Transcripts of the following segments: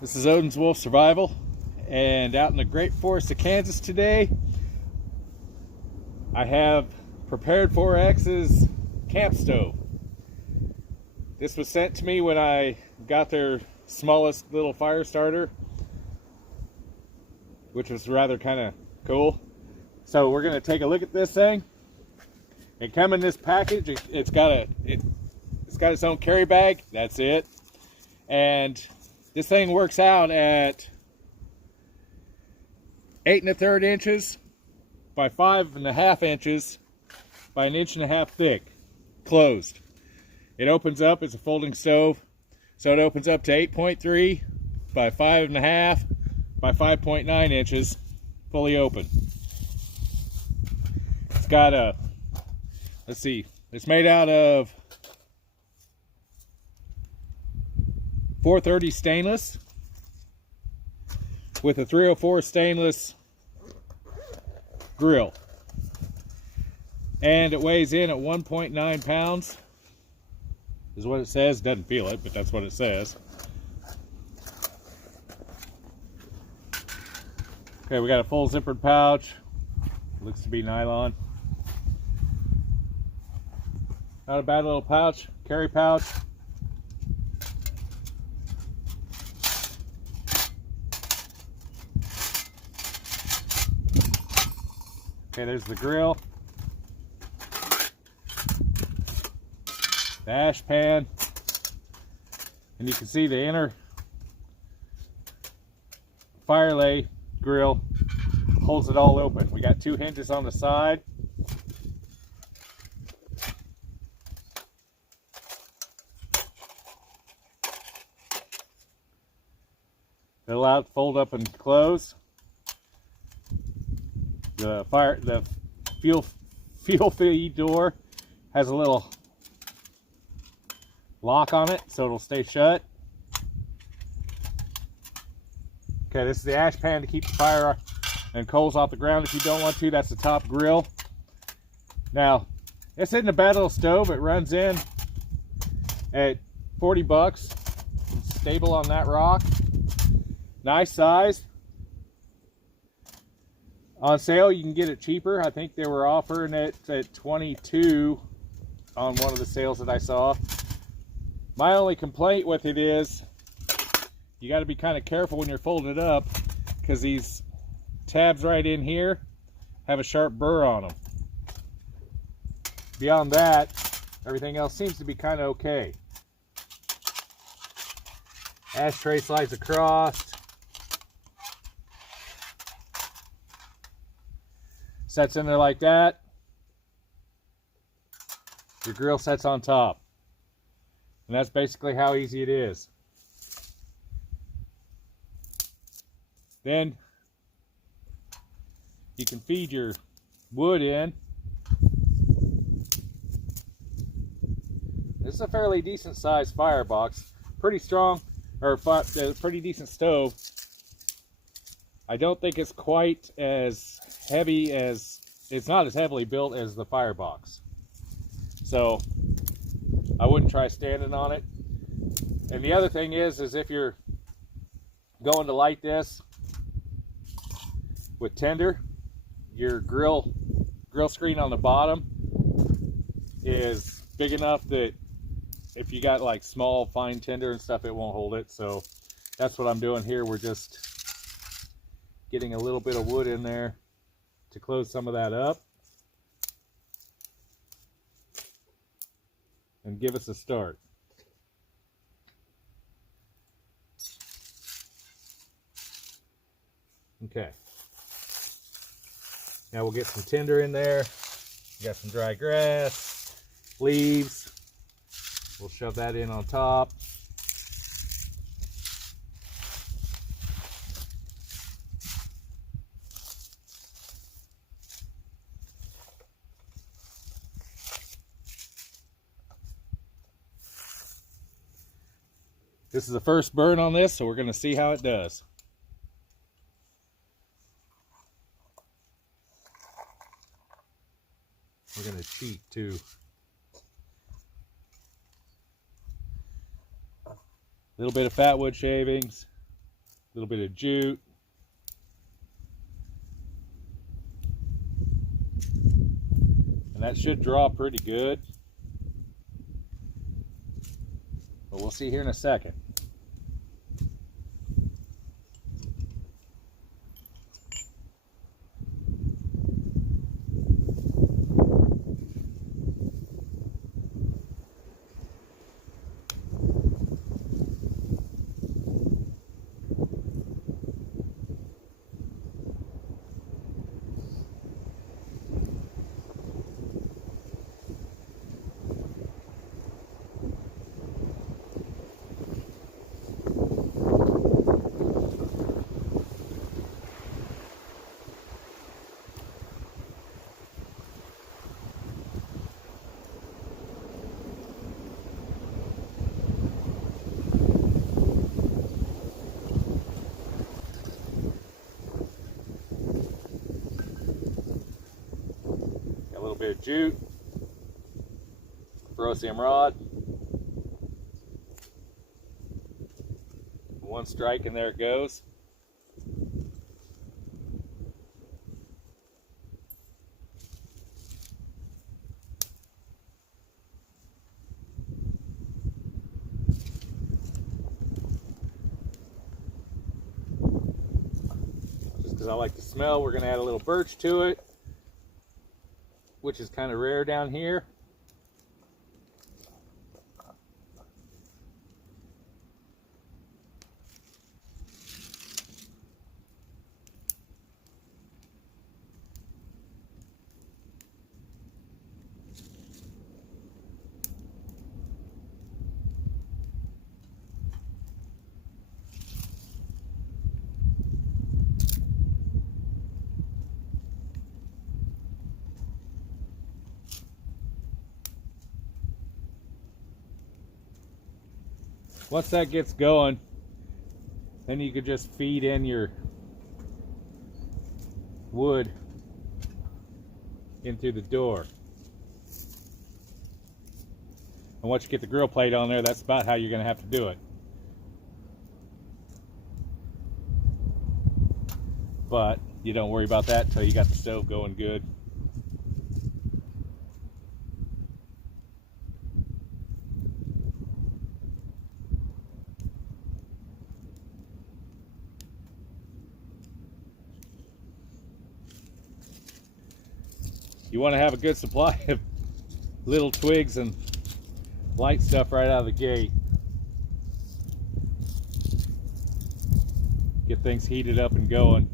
This is Odin's Wolf Survival, and out in the great forest of Kansas today, I have Prepared4x's Campstove. This was sent to me when I got their smallest little fire starter, which was rather kind of cool. So we're going to take a look at this thing. It comes in this package. It's got its own carry bag. That's it. And this thing works out at 8 1/3 inches by 5 1/2 inches by 1.5 inches thick, closed. It opens up. It's a folding stove, so it opens up to 8.3 by 5 1/2 by 5.9 inches, fully open. It's got a, let's see, it's made out of 430 stainless with a 304 stainless grill, and it weighs in at 1.9 pounds is what it says. Doesn't feel it, but that's what it says. Okay, we got a full zippered pouch. Looks to be nylon. Not a bad little pouch, carry pouch. Okay, there's the grill, the ash pan, and you can see the inner fire lay grill holds it all open. We got two hinges on the side. They allow it to fold up and close. The fuel feed door has a little lock on it, so it'll stay shut. Okay, this is the ash pan to keep the fire and coals off the ground if you don't want to. That's the top grill. Now, this isn't a bad little stove. It runs in at 40 bucks. It's stable on that rock. Nice size. On sale, you can get it cheaper. I think they were offering it at $22 on one of the sales that I saw. My only complaint with it is you got to be kind of careful when you're folding it up, because these tabs right in here have a sharp burr on them. Beyond that, everything else seems to be kind of okay. Ashtray slides across. Sets in there like that. Your grill sets on top. And that's basically how easy it is. Then you can feed your wood in. This is a fairly decent sized firebox. Pretty strong, or pretty decent stove. I don't think it's quite as heavy as, it's not as heavily built as the firebox. So I wouldn't try standing on it. And the other thing is if you're going to light this with tinder, your grill screen on the bottom is big enough that if you got like small fine tinder and stuff, it won't hold it. So that's what I'm doing here. We're just getting a little bit of wood in there to close some of that up and give us a start. Okay. Now we'll get some tinder in there. We got some dry grass, leaves. We'll shove that in on top. This is the first burn on this, so we're going to see how it does. We're going to cheat too. little bit of fat wood shavings, little bit of jute. And that should draw pretty good. But we'll see here in a second. Got a little bit of jute, ferrocium rod, one strike and there it goes. Just because I like the smell, we're going to add a little birch to it, which is kind of rare down here. Once that gets going, then you could just feed in your wood in through the door. And once you get the grill plate on there, that's about how you're going to have to do it. But you don't worry about that until you got the stove going good. You want to have a good supply of little twigs and light stuff right out of the gate. Get things heated up and going.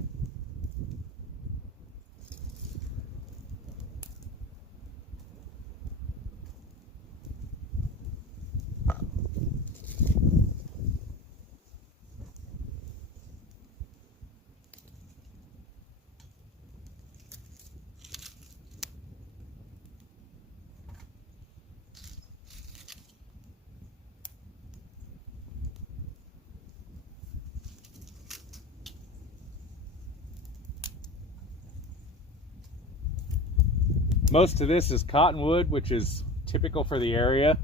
Most of this is cottonwood, which is typical for the area.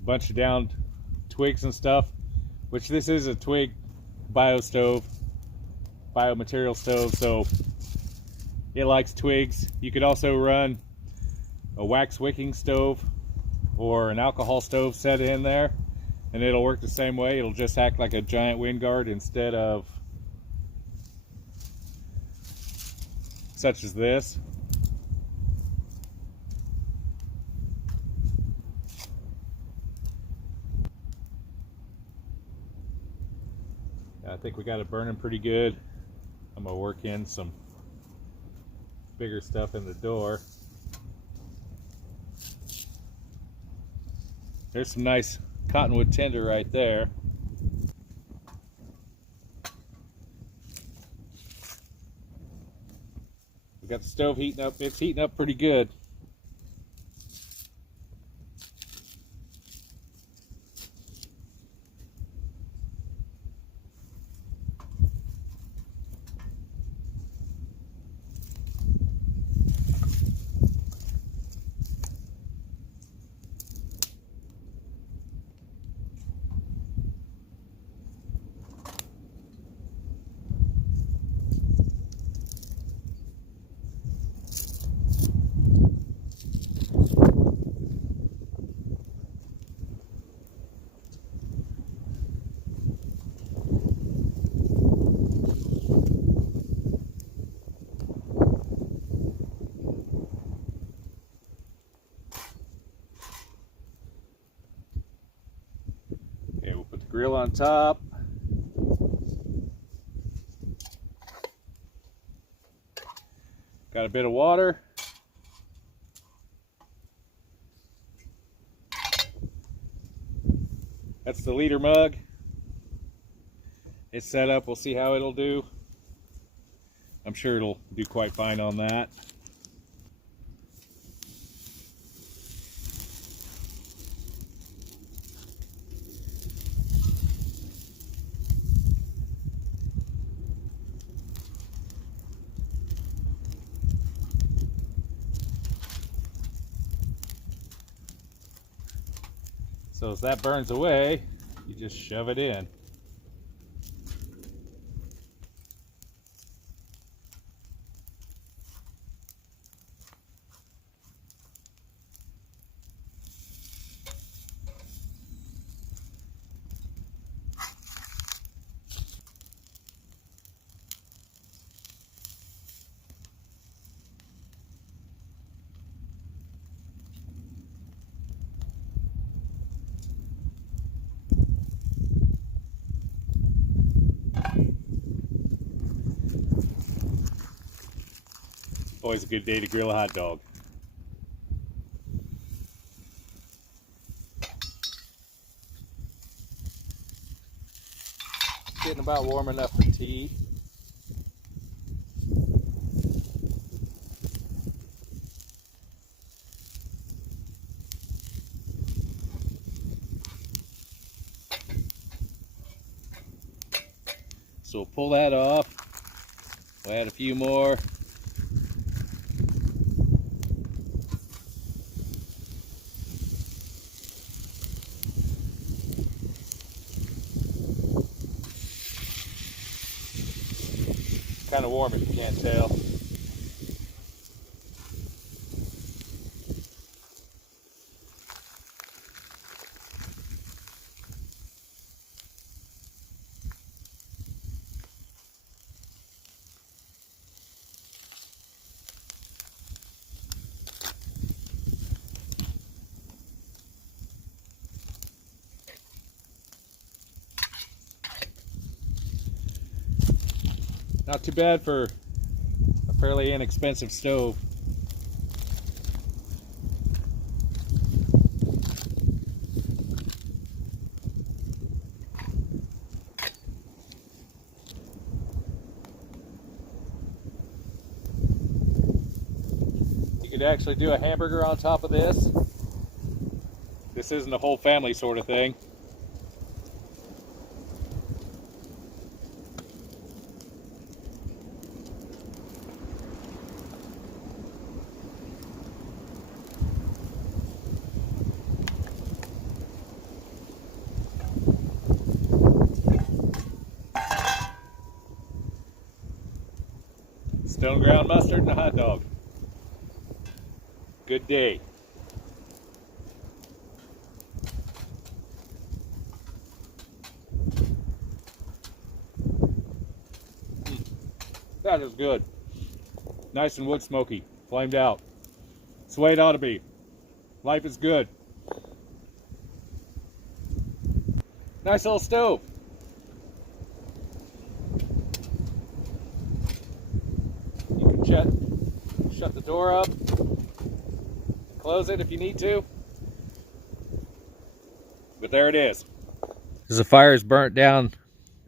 A bunch of downed twigs and stuff, which this is a twig biomaterial stove, so it likes twigs. You could also run a wax wicking stove or an alcohol stove set in there, and it'll work the same way. It'll just act like a giant wind guard instead of such as this. I think we got it burning pretty good. I'm gonna work in some bigger stuff in the door. There's some nice cottonwood tinder right there. Got the stove heating up. It's heating up pretty good. Grill on top. Got a bit of water. That's the liter mug. It's set up. We'll see how it'll do. I'm sure it'll do quite fine on that. So as that burns away, you just shove it in. Always a good day to grill a hot dog. Getting about warm enough for tea. So we'll pull that off. We'll add a few more. Kind of warm if you can't tell. Not too bad for a fairly inexpensive stove. You could actually do a hamburger on top of this. This isn't a whole family sort of thing. Stone ground mustard and a hot dog. Good day. That is good. Nice and wood smoky. Flamed out. It's the way it ought to be. Life is good. Nice little stove. Shut the door up, close it if you need to, but there it is. As the fire is burnt down,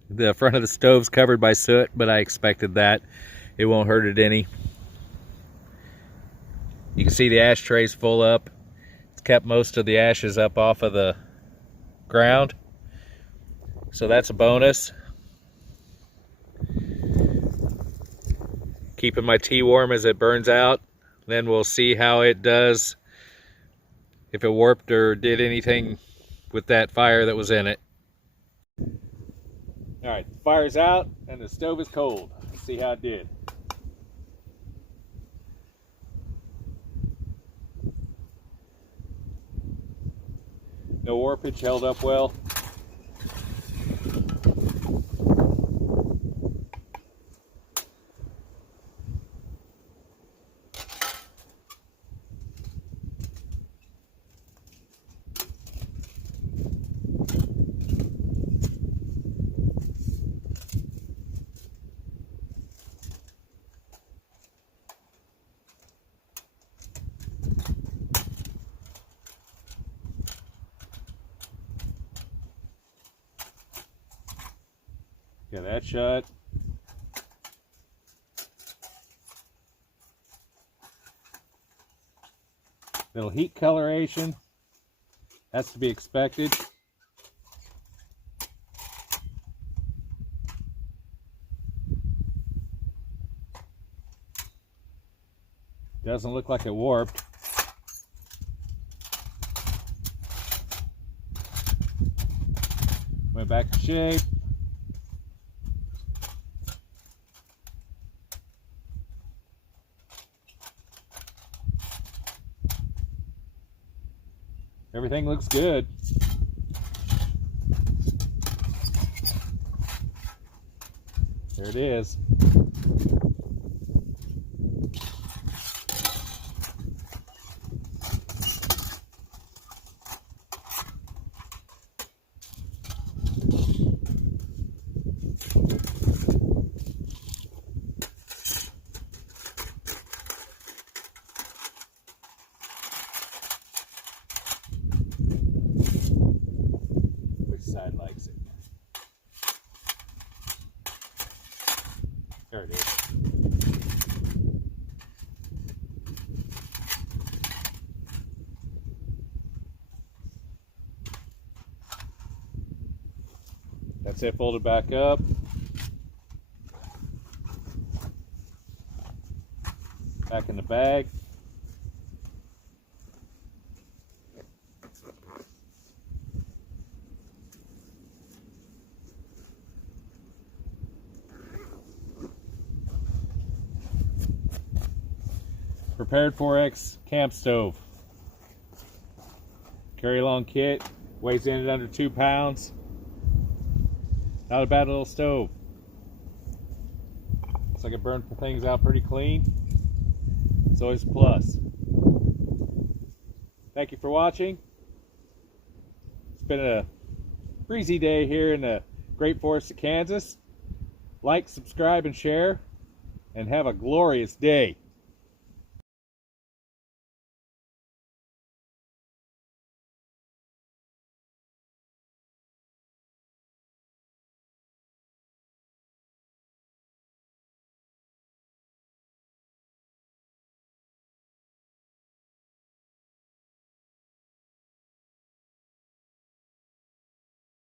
the front of the stove's covered by soot, but I expected that. It won't hurt it any. You can see the ashtray's full up. It's kept most of the ashes up off of the ground, so that's a bonus. Keeping my tea warm as it burns out. Then we'll see how it does, if it warped or did anything with that fire that was in it. Alright, the fire's out and the stove is cold. Let's see how it did. No warpage, held up well. Got that shut. Little heat coloration. That's to be expected. Doesn't look like it warped. Went back to shape. Everything looks good. There it is. Side likes it. There it is. That's it, folded back up. Back in the bag. Prepared4x camp stove. Carry along kit, weighs in at under 2 pounds. Not a bad little stove. Looks like it burned things out pretty clean. It's always a plus. Thank you for watching. It's been a breezy day here in the great forest of Kansas. Like, subscribe, and share, and have a glorious day.